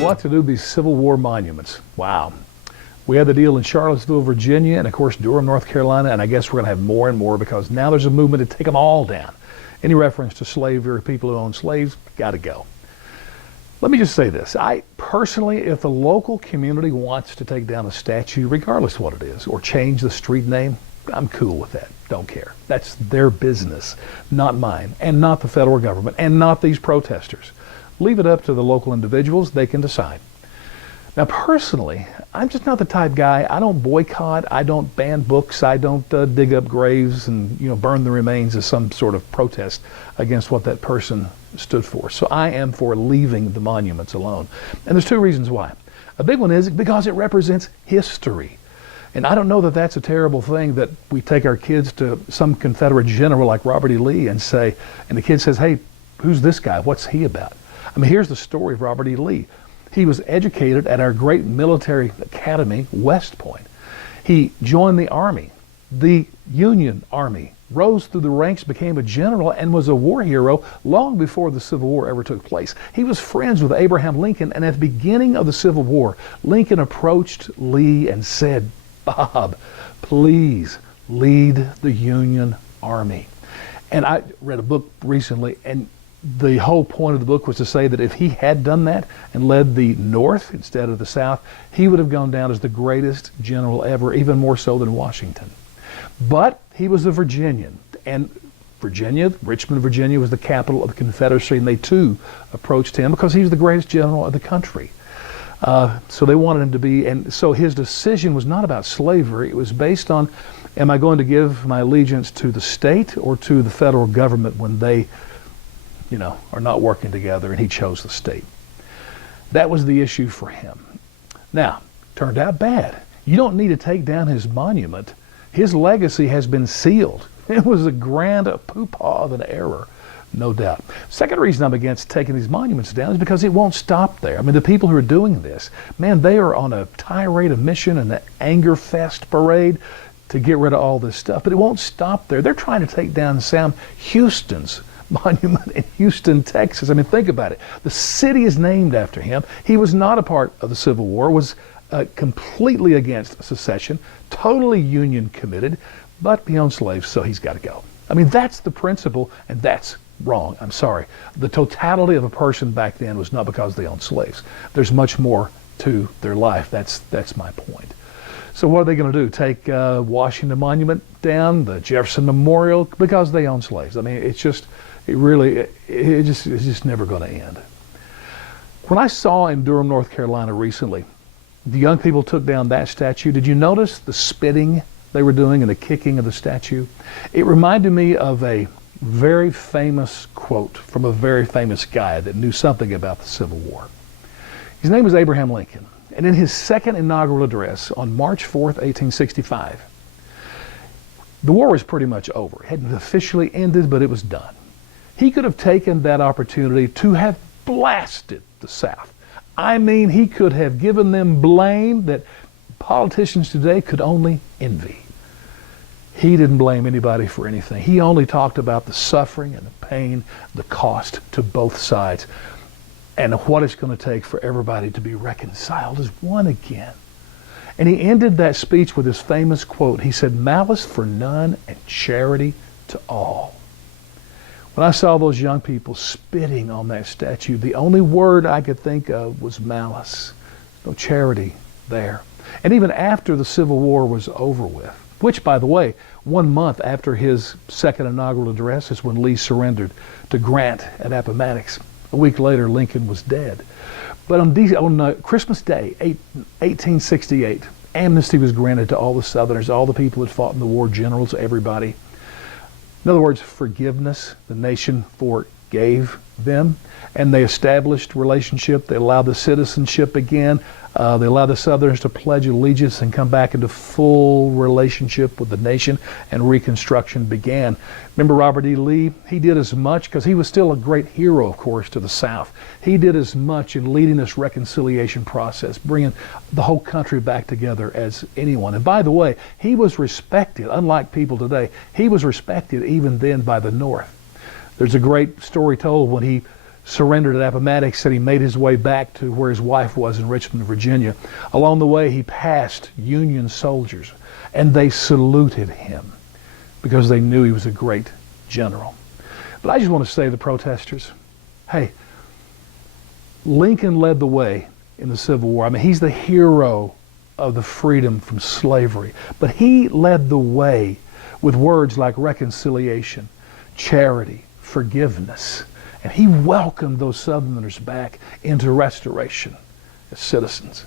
What to do with these Civil War monuments? Wow. We had the deal in Charlottesville, Virginia, and of course Durham, North Carolina, and I guess we're going to have more and more because now there's a movement to take them all down. Any reference to slavery, people who own slaves, got to go. Let me just say this. I personally, if the local community wants to take down a statue, regardless of what it is, or change the street name, I'm cool with that. Don't care. That's their business, not mine, and not the federal government, and not these protesters. Leave it up to the local individuals. They can decide. Now, personally, I'm just not the type guy. I don't boycott. I don't ban books. I don't dig up graves and burn the remains as some sort of protest against what that person stood for. So I am for leaving the monuments alone. And there's two reasons why. A big one is because it represents history. And I don't know that that's a terrible thing that we take our kids to some Confederate general like Robert E. Lee and say, and the kid says, hey, who's this guy? What's he about? I mean, here's the story of Robert E. Lee. He was educated at our great military academy, West Point. He joined the Army, the Union Army, rose through the ranks, became a general, and was a war hero long before the Civil War ever took place. He was friends with Abraham Lincoln, and at the beginning of the Civil War, Lincoln approached Lee and said, Bob, please lead the Union Army. And I read a book recently, and the whole point of the book was to say that if he had done that and led the North instead of the South, he would have gone down as the greatest general ever, even more so than Washington. But he was a Virginian, and Richmond, Virginia was the capital of the Confederacy, and they too approached him because he was the greatest general of the country. So they wanted him to be, and so his decision was not about slavery. It was based on, am I going to give my allegiance to the state or to the federal government when they are not working together, and he chose the state. That was the issue for him. Now, turned out bad. You don't need to take down his monument. His legacy has been sealed. It was a grand poopah of an error, no doubt. Second reason I'm against taking these monuments down is because it won't stop there. I mean, the people who are doing this, man, they are on a tirade of mission and an anger fest parade to get rid of all this stuff, but it won't stop there. They're trying to take down Sam Houston's monument in Houston, Texas. I mean, think about it. The city is named after him. He was not a part of the Civil War, was completely against secession, totally Union committed, but he owned slaves, so he's got to go. I mean, that's the principle, and that's wrong. I'm sorry. The totality of a person back then was not because they owned slaves. There's much more to their life. That's my point. So what are they going to do? Take Washington Monument down, the Jefferson Memorial, because they own slaves? I mean, it's just never going to end. When I saw in Durham, North Carolina recently, the young people took down that statue. Did you notice the spitting they were doing and the kicking of the statue? It reminded me of a very famous quote from a very famous guy that knew something about the Civil War. His name was Abraham Lincoln. And in his second inaugural address on March 4th, 1865, the war was pretty much over. It hadn't officially ended, but it was done. He could have taken that opportunity to have blasted the South. I mean, he could have given them blame that politicians today could only envy. He didn't blame anybody for anything. He only talked about the suffering and the pain, the cost to both sides, and what it's going to take for everybody to be reconciled as one again. And he ended that speech with his famous quote. He said, "Malice for none and charity to all." When I saw those young people spitting on that statue, the only word I could think of was malice. No charity there. And even after the Civil War was over with, which, by the way, 1 month after his second inaugural address is when Lee surrendered to Grant at Appomattox. A week later, Lincoln was dead. But on Christmas Day, 1868, amnesty was granted to all the Southerners, all the people that fought in the war, generals, everybody. In other words, forgiveness. The nation forgave them, and they established relationship. They allowed the citizenship again. They allowed the Southerners to pledge allegiance and come back into full relationship with the nation, and Reconstruction began. Remember Robert E. Lee? He did as much, because he was still a great hero, of course, to the South. He did as much in leading this reconciliation process, bringing the whole country back together as anyone. And by the way, he was respected, unlike people today. He was respected even then by the North. There's a great story told when he surrendered at Appomattox, and he made his way back to where his wife was in Richmond, Virginia. Along the way, he passed Union soldiers, and they saluted him because they knew he was a great general. But I just want to say to the protesters, hey, Lincoln led the way in the Civil War. I mean, he's the hero of the freedom from slavery. But he led the way with words like reconciliation, charity, forgiveness. And he welcomed those Southerners back into restoration as citizens.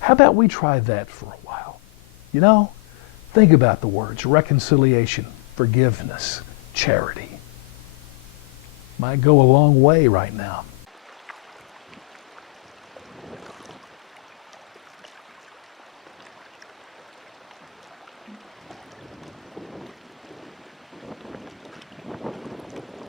How about we try that for a while? You know, think about the words reconciliation, forgiveness, charity. Might go a long way right now.